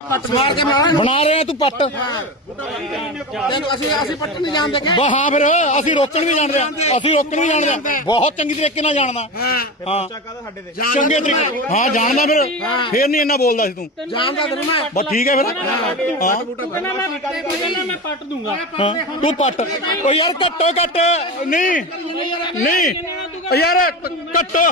ਕੇ ਬਣਾ ਰਹੇ ਆ ਤੂੰ ਪੱਟ। ਤੈਨੂੰ ਅਸੀਂ ਅਸੀਂ ਪੱਟ ਨਹੀਂ ਜਾਣਦੇ ਕਿ ਬਾ ਹਾਂ ਫਿਰ ਅਸੀਂ ਰੋਕਣ ਵੀ ਜਾਣਦੇ ਆ ਅਸੀਂ ਰੋਕਣ ਵੀ ਜਾਣਦੇ ਆ ਬਹੁਤ ਚੰਗੀ ਤਰੀਕੇ ਨਾਲ ਜਾਣਦਾ। ਹਾਂ। ਹਾਂ। ਚੰਗੇ ਤਰੀਕੇ ਹਾਂ ਜਾਣਦਾ ਫਿਰ। ਫਿਰ ਨਹੀਂ ਇੰਨਾ ਬੋਲਦਾ ਸੀ ਤੂੰ। ਜਾਣਦਾ ਤੈਨੂੰ ਮੈਂ। ਬਸ ਠੀਕ ਹੈ ਫਿਰ। ਹਾਂ। ਕਹਿੰਦਾ ਮੈਂ ਕਹਿੰਦਾ ਮੈਂ ਪੱਟ ਦੂੰਗਾ। ਤੂੰ ਪੱਟ। ਓ ਯਾਰ ਘੱਟੋ ਘੱਟ। ਨਹੀਂ। ਨਹੀਂ ਯਾਰ ਘੱਟੋ।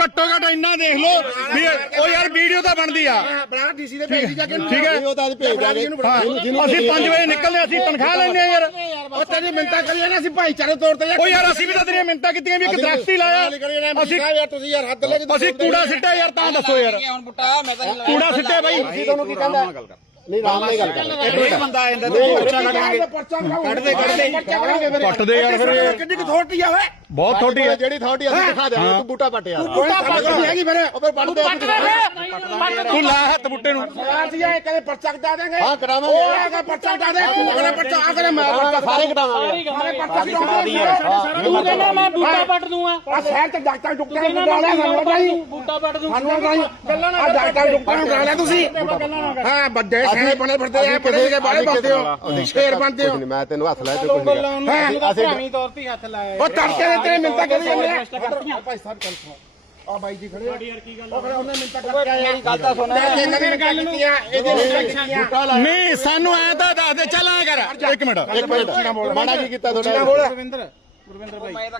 ਘੱਟੋ ਘੱਟ ਇੰਨਾ ਦੇਖ ਲੋ ਵੀ ਓ ਯਾਰ ਵੀਡੀਓ ਤਾਂ ਬਣਦੀ ਆ। ਬਣਾ ਡੀਸੀ ਦੇ ਭੇਜ ਦੀ ਜਾ ਕੇ ਠੀਕ ਹੈ। ਉਹ ਤਾਂ ਅੱਜ ਭੇਜ ਦਾਂਗੇ ਹਾਂ ਅਸੀਂ 5 ਵਜੇ ਨਿਕਲਦੇ ਅਸੀਂ ਤਨਖਾਹ ਲੈਂਦੇ ਆ ਯਾਰ। ਉਹ ਤੇਰੀ ਮਿੰਤਾ ਕਰੀਏ ਨਾ ਅਸੀਂ ਭਾਈਚਾਰੇ ਤੌਰ ਤੇ ਓ ਯਾਰ ਅਸੀਂ ਵੀ ਤਾਂ ਤੇਰੀਆਂ ਮਿੰਟਾਂ ਕੀਤੀਆਂ ਵੀ ਇੱਕ ਦਰਖਤ ਹੀ ਲਾਇਆ। ਅਸੀਂ ਅਸੀਂ ਯਾਰ ਤੁਸੀਂ ਯਾਰ ਹੱਦ ਲੈ ਕੇ ਅਸੀਂ ਕੂੜਾ ਸਿੱਟਿਆ ਯਾਰ ਤਾਂ ਦੱਸੋ ਯਾਰ। ਕੂੜਾ ਸਿੱਟਿਆ ਬਾਈ। ਤੁਹਾਨੂੰ ਕੀ ਕਹਿੰਦਾ? ਨਹੀਂ ਰਾਮ ਨਾਲ ਗੱਲ ਕਰ। ਇਹ ਬੰਦਾ ਆਂਦਾ ਤੇ ਪਰਚਾ ਕੱਢਾਂਗੇ। ਪਰਚਾ ਕੱਢਦੇ ਕੱਢਦੇ। ਕੱਟਦੇ ਯਾਰ ਫਿਰ। ਕਿੰਨੀ ਕੁ ਥੋਟੀ ਆ ਓਏ? ਬਹੁਤ ਛੋਟੀ ਹੈ। ਜਿਹੜੀ ਥੋੜੀ ਅਸੀਂ ਦਿਖਾ ਦਿਆਂਗੇ ਤੂੰ ਬੂਟਾ ਪੱਟਿਆ ਬੂਟਾ ਪੱਟ ਨਹੀਂ ਹੈਗੀ ਫਿਰ। ਉਹ ਫਿਰ ਪੱਟਦੇ ਤੂੰ ਲਾ ਹੱਥ ਬੁੱਟੇ ਨੂੰ। ਅਸੀਂ ਇਹ ਕਦੇ ਪਰਚਾ ਕਟਾ ਦੇਂਗੇ ਹਾਂ ਕਰਾਵਾਂਗੇ। ਉਹ ਆਗਾ ਪਰਚਾ ਕਟਾ ਦੇ। ਤੂੰ ਕਹਿੰਦਾ ਪਰਚਾ ਆ ਕਰੇ ਮੈਂ ਸਾਰੇ ਕਟਾਵਾਂਗੇ। ਸਾਰੇ ਪਰਚਾ ਕਟਾ ਦੀ ਤੂੰ ਕਹਿੰਦਾ ਮੈਂ ਬੂਟਾ ਪੱਟ ਦੂੰਗਾ। ਆ ਸ਼ਹਿਰ ਚ ਡਾਕਟਰ ਡੁਕਟਰ ਨੂੰ ਡਾਲਿਆ ਮੈਂ ਸਾਨੂੰ ਭਾਈ ਬੂਟਾ ਪੱਟ ਦੂੰਗਾ ਸਾਨੂੰ ਭਾਈ ਆ ਡਾਕਟਰ ਡੁਕਟਰ ਨੂੰ ਡਾਲਿਆ ਤੁਸੀਂ। ਹਾਂ ਵੱਡੇ ਸਿਆਣੇ ਬਣੇ ਫਿਰਦੇ ਆ ਪੜੇ ਲਿਖੇ ਬਾਰੇ ਬੰਦੇ ਹੋ। ਸ਼ੇਰ ਬੰਦੇ ਹੋ। ਮੈਂ ਤੈਨੂੰ ਹੱਥ ਲਾਇਆ ਤੇ ਕੁਝ ਨਹੀਂ ਹਾਂ ਅਸੀਂ ਤੌਰ ਤੇ ਹੱਥ ਲਾਇਆ। ਉਹ ਤੜਕੇ ਦੇ ਤੇਰੇ ਮਿੰਤਾ ਕਰੀ ਜਾਂਦੇ ਆ ਭਾਈ ਸਾਹਿਬ ਚੱਲ ਆ ਬਾਈ ਜੀ ਖੜੇ ਗੱਲ ਉਹ ਖੜਾ ਉਹਨੇ ਮਿੰਤਾ ਕਰਕੇ ਆਇਆ ਗੱਲ ਤਾਂ ਸੁਣ। ਤੇ ਕਦੀ ਗੱਲ ਨਹੀਂ ਆ ਇਹਦੇ ਕੀਤੀਆਂ ਨਹੀਂ ਸਾਨੂੰ ਐ ਤਾਂ ਦੱਸ ਦੇ ਚੱਲ ਐ ਕਰ। ਇੱਕ ਮਿੰਟ। ਇੱਕ ਮਿੰਟ। ਮਾੜਾ ਕੀ ਕੀਤਾ ਨਾ ਤੁਹਾਡਾ? ਬੋਲ।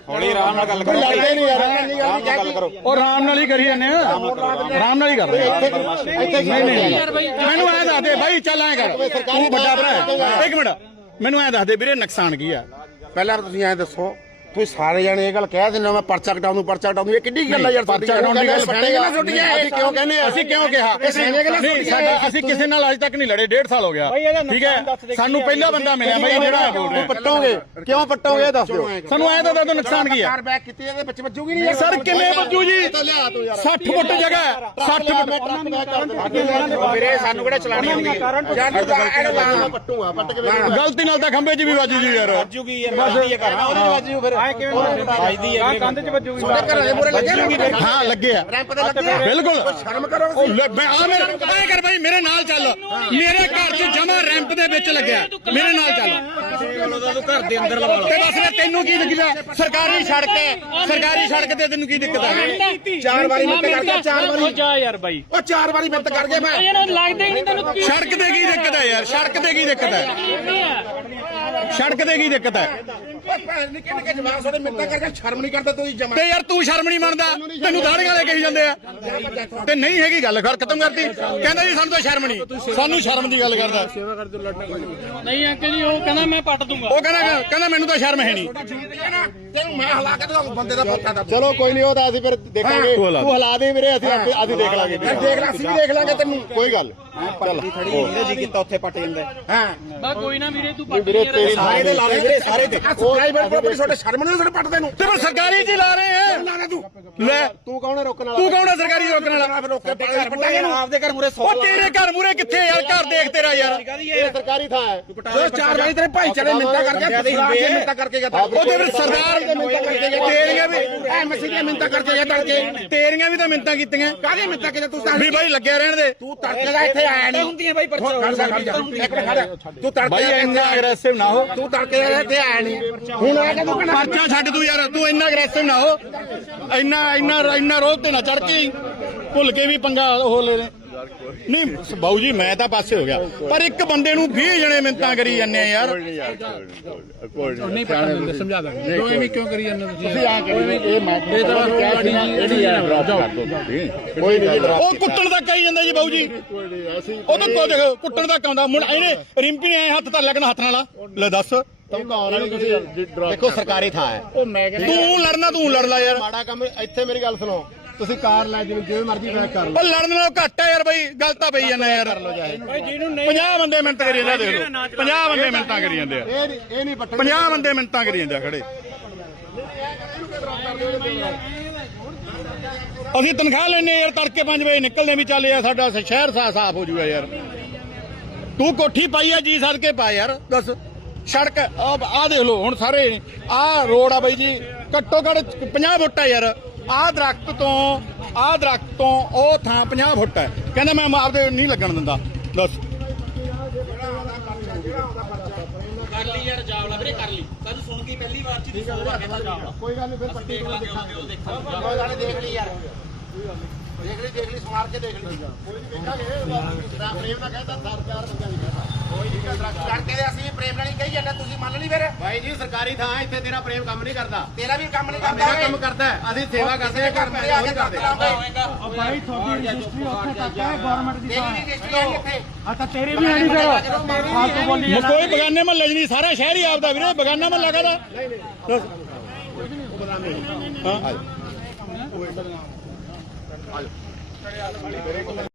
ਕੋਈ ਲੜਦੇ ਨਹੀਂ ਯਾਰ ਗੱਲ ਕਰੋ। ਉਹ ਆਰਾਮ ਨਾਲ ਹੀ ਕਰੀ ਜਾਂਦੇ ਆ। ਆਰਾਮ ਨਾਲ ਹੀ ਕਰ ਆ। ਮੈਨੂੰ ਐ ਦੱਸ ਦੇ ਬਾਈ ਚੱਲ ਐ ਕਰ। ਤੂੰ ਵੱਡਾ ਭਰਾ। ਇੱਕ ਮਿੰਟ। ਮੈਨੂੰ ਐ ਦੱਸ ਦੇ ਵੀਰੇ ਨੁਕਸਾਨ ਕੀ ਆ? ਪਹਿਲਾਂ ਤੁਸੀਂ ਐਂ ਦੱਸੋ। ਤੁਸੀਂ ਸਾਰੇ ਜਣੇ ਇਹ ਗੱਲ ਕਹਿ ਦਿੰਦੇ ਹੋ ਮੈਂ ਪਰਚਾ ਕਟਾਉਂ ਨੂੰ ਪਰਚਾ ਕਟਾਉਂ ਇਹ ਕਿੱਡੀ ਗੱਲ ਆ ਯਾਰ ਪਰਚਾ ਕਟਾਉਣ ਦੀ ਗੱਲ ਕਿਉਂ ਕਹਿੰਦੇ ਆ? ਅਸੀਂ ਕਿਉਂ ਕਿਹਾ? ਇਹ ਸਿਆਣੇ ਗੱਲਾਂ ਨਹੀਂ ਛੁੱਟੀਆਂ ਸਾਡਾ ਅਸੀਂ ਕਿਸੇ ਨਾਲ ਅੱਜ ਤੱਕ ਨਹੀਂ ਲੜੇ ਡੇਢ ਸਾਲ ਹੋ ਗਿਆ। ਠੀਕ ਹੈ? ਸਾਨੂੰ ਪਹਿਲਾ ਬੰਦਾ ਮਿਲਿਆ ਬਾਈ ਜਿਹੜਾ ਬੋਲ ਰਿਹਾ। ਪੱਟੋਗੇ? ਕਿਉਂ ਪੱਟੋਗੇ? ਇਹ ਦੱਸ ਦਿਓ। ਸਾਨੂੰ ਐ ਤਾਂ ਦੱਸ ਨੁਕਸਾਨ ਕੀ ਆ? ਕਾਰ ਬੈਕ ਕੀਤੀ ਇਹਦੇ ਵਿੱਚ ਵੱਜੂਗੀ ਨਹੀਂ ਯਾਰ। ਸਰ ਕਿੰਨੇ ਬੱਜੂ ਜੀ? 60 ਫੁੱਟ ਜਗ੍ਹਾ ਹੈ 60 ਫੁੱਟ ਵੀਰੇ ਸਾਨੂੰ ਕਿਹੜਾ ਚਲਾਣੀ ਆਉਂਦੀ ਯਾਰ ਤੂੰ ਤਾਂ ਇਹ ਲਾ ਪੱਟੂਗਾ ਪੱਟ ਕੇ ਗਲਤੀ ਨਾਲ ਤਾਂ ਖੰਭੇ 'ਚ ਵੀ ਵੱਜ ਜੂ ਯਾਰ। ਤੁਹਾਡੇ ਘਰਾਂ ਦੇ ਮੂਰੇ ਲੱਗੇ ਨੇ? ਹਾਂ ਲੱਗੇ ਆ। ਰੈਂਪ ਤੇ ਲੱਗੇ ਆ ਬਿਲਕੁਲ ਸ਼ਰਮ ਕਰੋ ਉਹ ਲੈ, ਮੈਂ ਆ ਮੇਰੇ ਐ ਕਰ। ਬਾਈ ਮੇਰੇ ਨਾਲ ਚੱਲ। ਮੇਰੇ ਘਰ 'ਚ ਜਮਾ ਰੈਂਪ ਦੇ ਵਿੱਚ ਲੱਗਿਆ। ਮੇਰੇ ਨਾਲ ਚੱਲ। ਤੂੰ ਘਰ ਦੇ ਅੰਦਰ ਤੇ ਬਸ ਫਿਰ ਤੈਨੂੰ ਕੀ ਦਿੱਕਤ ਸਰਕਾਰੀ ਸੜਕ ਹੈ। ਸਰਕਾਰੀ ਸੜਕ ਤੇ ਤੈਨੂੰ ਕੀ ਦਿੱਕਤ ਆ? ਚਾਰ ਵਾਰੀ ਮਿੰਟ ਕਰਕੇ ਚਾਰ ਉਹ ਵਾਰੀ। ਜਾ ਯਾਰ ਬਾਈ। ਉਹ ਚਾਰ ਵਾਰੀ ਮਿੰਟ ਕਰ ਗਿਆ ਮੈਂ ਯਾਰ ਲੱਗਦੇ ਹੀ ਨਹੀਂ ਤੈਨੂੰ ਕੀ ਸੜਕ ਤੇ ਕੀ ਦਿੱਕਤ ਹੈ ਯਾਰ? ਸੜਕ ਤੇ ਕੀ ਦਿੱਕਤ ਹੈ ਸੜਕ ਤੇ ਕੀ ਦਿੱਕਤ ਹੈ ਓਏ ਭੈਣ ਨਿੱਕੇ ਨਿੱਕੇ ਜਵਾਨ ਤੁਹਾਡੇ ਮਿੰਟਾਂ ਕਰਕੇ ਸ਼ਰਮ ਨਹੀਂ ਕਰਦੇ ਤੁਸੀਂ ਜਮਾ? ਤੇ ਯਾਰ ਤੂੰ ਸ਼ਰਮ ਨਹੀਂ ਮੰਨਦਾ। ਤੈਨੂੰ ਦਾੜੀਆਂ ਵਾਲੇ ਕਹੀ ਜਾਂਦੇ ਆ। ਤੇ ਨਹੀਂ ਹੈਗੀ ਗੱਲ ਖਰ ਖਤਮ ਕਰਤੀ ਕਹਿੰਦਾ ਜੀ ਸਾਨੂੰ ਤਾਂ ਸ਼ਰਮ ਨਹੀਂ। ਸਾਨੂੰ ਸ਼ਰਮ ਦੀ ਗੱਲ ਕਰਦਾ। ਨਹੀਂ ਅੰਕਲ ਜੀ ਉਹ ਕਹਿੰਦਾ ਮੈਂ ਪੱਟ ਦੂੰਗਾ। ਉਹ ਕਹਿੰਦਾ ਕਹਿੰਦਾ ਮੈਨੂੰ ਤਾਂ ਸ਼ਰਮ ਹੈ ਨਹੀਂ। ਤੈਨੂੰ ਮੈਂ ਹਲਾ ਕੇ ਦਊਂ ਬੰਦੇ ਦਾ ਪੱਤਾ ਦਾ ਚਲੋ ਕੋਈ ਨਹੀਂ ਉਹ ਤਾਂ ਅਸੀਂ ਫਿਰ ਦੇਖਾਂਗੇ। ਤੂੰ ਹਲਾ ਦੇ। ਵੀਰੇ ਅਸੀਂ ਆਪੇ- ਅਸੀਂ ਦੇਖ ਲਾਂਗੇ। ਫਿਰ ਦੇਖ ਲੈ ਅਸੀਂ ਵੀ ਦੇਖ ਲਾਂਗੇ ਤੈਨੂੰ। ਕੋਈ ਗੱਲ। ਹਾਂ ਬਾ ਕੋਈ ਨਾ ਵੀਰੇ ਤੂੰ ਪੱਟ ਵੀਰੇ ਤੇਰੀ ਸਾਰੇ ਦੇ ਦੇ ਸਾਰੇ ਦੇ। ਸਬਸਕ੍ਰਾਈਬਰ ਪ੍ਰੋਪਰਟੀ ਤੁਹਾਡੇ ਸ਼ਰਮ ਨਹੀਂ ਤੁਹਾਡੇ ਪੱਟਦੇ ਨੂੰ ਤੇ ਫਿਰ ਸਰਕਾਰੀ ਹੀ ਲਾ ਰਹੇ ਆ। ਤੂੰ। ਲੈ। ਤੂੰ ਕੌਣ ਹੈ ਰੋਕਣ ਤੂੰ ਵਾਲਾ ਕੌਣ ਹੈ ਸਰਕਾਰੀ ਰੋਕਣ ਵਾਲਾ। ਫਿਰ ਰੋਕੇ ਘਰ ਪਟਾਗੇ ਨੂੰ। ਆਪਦੇ ਘਰ ਮੂਰੇ ਉਹ ਤੇਰੇ ਘਰ ਮੂਰੇ ਕਿੱਥੇ ਯਾਰ। ਘਰ ਦੇਖ ਤੇਰਾ ਯਾਰ। ਇਹ ਸਰਕਾਰੀ ਥਾਂ ਹੈ। ਜੋ ਚਾਰ ਵਾਰੀ ਤੇਰੇ ਭਾਈਚਾਰੇ ਮਿੰਤਾ ਕਰਕੇ ਮਿੰਤਾ ਕਰਕੇ ਗਿਆ ਉਹ ਤੇ ਫਿਰ ਸਰਦਾਰ ਤੇਰੀਆਂ ਵੀ ਐ ਮਸੀ ਦੀਆਂ ਮਿੰਤਾ ਕਰਕੇ ਗਿਆ ਤੜਕੇ। ਤੇਰੀਆਂ ਵੀ ਤਾਂ ਮਿੰਤਾਂ ਕੀਤੀਆਂ। ਕਾਹਦੀ ਮਿੰਤਾ ਕੀਤੀ ਤੂੰ ਤਾਂ ਵੀ ਬਾਈ ਲੱਗਿਆ ਰਹਿਣ ਦੇ। ਤੂੰ ਤੜਕੇ ਦਾ ਇੱਥੇ ਆਇਆ ਨਹੀਂ। ਹੁੰਦੀਆਂ ਬਾਈ ਪਰਚਾ। ਤੂੰ ਤੜਕੇ ਬਾਈ ਦਾ ਇੰਨਾ ਆਇਆ। ਅਗਰੈਸਿਵ ਨਾ ਹੋ। ਤੂੰ ਤੜਕੇ ਦਾ ਇੱਥੇ ਆਇਆ ਨਹੀਂ। ਹੁਣ ਆ ਕੇ ਤੂੰ ਪਰਚਾ ਛੱਡ ਤੂੰ ਯਾਰ। ਤੂੰ ਇੰਨਾ ਅਗਰੈਸਿਵ ਨਾ ਹੋ। ਇੰਨਾ ਇੰਨਾ ਇੰਨਾ ਰੋਹ ਤੇ ਨਾ ਚੜ ਕੇ। ਭੁੱਲ ਕੇ ਵੀ ਪੰਗਾ ਉਹ ਲੈ ਲੈ ਨਹੀਂ ਬਾਊ ਜੀ ਮੈਂ ਤਾਂ ਪਾਸੇ ਹੋ ਗਿਆ। ਪਰ ਇੱਕ ਬੰਦੇ ਨੂੰ 20 ਜਣੇ ਮਿੰਤਾਂ ਕਰੀ ਜਾਂਦੇ ਆ ਯਾਰ। ਨਹੀਂ ਪਤਾ ਮੈਨੂੰ ਸਮਝਾ ਦਾਂਗੇ। ਕੋਈ ਵੀ ਕਿਉਂ ਕਰੀ ਜਾਂਦੇ ਤੁਸੀਂ? ਤੁਸੀਂ ਆ ਕੇ ਇਹ ਮੈਂ ਇਹ ਤਾਂ ਜਿਹੜੀ ਹੈ ਡਰਾਪ ਕਰ ਦੋ ਕੋਈ ਨਹੀਂ ਡਰਾਪ ਉਹ ਕੁੱਟਣ ਦਾ ਕਹੀ ਜਾਂਦਾ ਜੀ ਬਾਊ ਜੀ। ਉਹ ਤਾਂ ਕੋ ਦੇਖੋ ਕੁੱਟਣ ਦਾ ਕਾਉਂਦਾ ਮੁੰਡਾ ਇਹਨੇ ਰਿੰਪੀ ਨੇ ਹੱਥ ਤਾਂ ਲੱਗਣਾ ਹੱਥ ਨਾਲ ਲੈ ਦੱਸ। ਦੇਖੋ ਸਰਕਾਰੀ ਥਾਂ ਹੈ। ਤੂੰ ਲੜਨਾ ਤੂੰ ਲੜ ਲੈ ਯਾਰ। ਮਾੜਾ ਕੰਮ ਇੱਥੇ ਮੇਰੀ ਗੱਲ ਸੁਣੋ। ਤੁਸੀਂ ਕਾਰ ਲੈ ਜਿਵੇਂ ਜਿਵੇਂ ਮਰਜ਼ੀ ਟਰੈਕ ਕਰ ਲਓ। ਉਹ ਲੜਨ ਨਾਲੋਂ ਘੱਟ ਆ ਯਾਰ ਬਈ ਗੱਲ ਤਾਂ ਪਈ ਜਾਂਦਾ ਯਾਰ। ਬਾਈ ਜਿਹਨੂੰ ਨਹੀਂ 50 ਬੰਦੇ ਮਿੰਟ ਕਰੀ ਜਾਂਦੇ ਦੇਖ ਲਓ। 50 ਬੰਦੇ ਮਿੰਟਾਂ ਕਰੀ ਜਾਂਦੇ ਆ। ਇਹ ਨਹੀਂ ਇਹ ਨਹੀਂ ਪੱਟਣ। 50 ਬੰਦੇ ਮਿੰਟਾਂ ਕਰੀ ਜਾਂਦੇ ਆ ਖੜੇ। ਅਸੀਂ ਤਨਖਾਹ ਲੈਨੇ ਯਾਰ ਤੜਕੇ 5 ਵਜੇ ਨਿਕਲਦੇ ਵੀ ਚੱਲ ਯਾਰ ਸਾਡਾ ਸ਼ਹਿਰ ਸਾ- ਸਾਫ਼ ਹੋ ਜਾਊਗਾ ਯਾਰ। ਤੂੰ ਕੋਠੀ ਪਾਈ ਆ ਜੀ ਸਦਕੇ ਪਾ ਯਾਰ ਦੱਸ। ਸੜਕ ਆ ਦੇਖ ਲਓ ਹੁਣ ਸਾਰੇ ਆ ਰੋਡ ਆ ਬਾਈ ਜੀ। ਘੱਟੋ ਘੱਟ 50 ਫੁੱਟ ਆ ਯਾਰ। ਆ ਦਰਖਤ ਤੋਂ ਆ ਦਰਖਤ ਤੋਂ ਉਹ ਥਾਂ 50 ਫੁੱਟ ਹੈ। ਕਹਿੰਦਾ ਮੈਂ ਆਪਦੇ ਨਹੀਂ ਲੱਗਣ ਦਿੰਦਾ। ਦੱਸ। ਕਰ ਲਈ ਯਾਰ ਜਾਵਲਾ ਵੀਰੇ ਕਰ ਲਈ। ਕੱਲ ਸੁਣ ਕੇ ਪਹਿਲੀ ਵਾਰ ਚ ਦੀ ਸੌ ਵਾਰ ਕਹਿੰਦਾ ਜਾਵਲਾ। ਕੋਈ ਗੱਲ ਨਹੀਂ ਫਿਰ ਪੱਟੀ ਦੇਖ ਲਾਂਗੇ ਉਹ ਦੇਖਾਂਗੇ। ਕੋਈ ਗੱਲ ਨੀ, ਦੇਖ ਲਈ ਯਾਰ। ਦੇਖ ਲਈ ਦੇਖ ਲਈ ਸਮਾਰ ਕੇ ਦੇਖ ਲਈ। ਕੋਈ ਨਹੀਂ ਵੇਖਾਂਗੇ ਪ੍ਰੇਮ ਨਾਲ ਕਹਿੰਦਾ ਸਰ ਚਾਰ ਬੰਦਿਆਂ ਦੀ ਕਹਿੰਦਾ ਕੋਈ ਨਹੀਂ ਕਰਕੇ ਦੇ ਅਸੀਂ ਵੀ ਪ੍ਰੇਮ ਨਾਲ ਹੀ ਕਹੀ ਜਾਂਦੇ ਤੁਸੀਂ ਮੰਨ ਲਈ ਫਿਰ ਭਾਈ ਜੀ ਸਰਕਾਰੀ ਥਾਂ ਇੱਥੇ ਤੇਰਾ ਪ੍ਰੇਮ ਕੰਮ ਨਹੀਂ ਕਰਦਾ ਤੇਰਾ ਵੀ ਕੰਮ ਨਹੀਂ ਕਰਦਾ ਮੇਰਾ ਕੰਮ ਕਰਦਾ ਹੈ। ਅਸੀਂ ਸੇਵਾ ਕਰਦੇ ਹਾਂ ਘਰ ਮੈਂ ਆ ਨਹੀਂ ਕੇ ਕਰਦੇ ਕਰਦੇ ਭਾਈ ਤੁਹਾਡੀ ਰਜਿਸਟਰੀ ਉੱਥੇ ਤੱਕ ਹੈ ਗਵਰਨਮੈਂਟ ਦੀ ਤੇਰੀ ਵੀ ਰਜਿਸਟਰੀ ਹੈ ਇੱਥੇ ਆ ਤਾਂ ਤੇਰੀ ਵੀ ਆਣੀ ਫਿਰ ਫਾਲਤੂ ਬੋਲੀ ਮੈਂ ਕੋਈ ਬਗਾਨੇ ਮਹੱਲੇ ਨਹੀਂ ਸਾਰਾ ਸ਼ਹਿਰ ਹੀ ਆਪਦਾ ਵੀਰੇ ਬਗਾਨਾ ਮਹੱਲਾ ਕਾਹਦਾ ਹਾਂ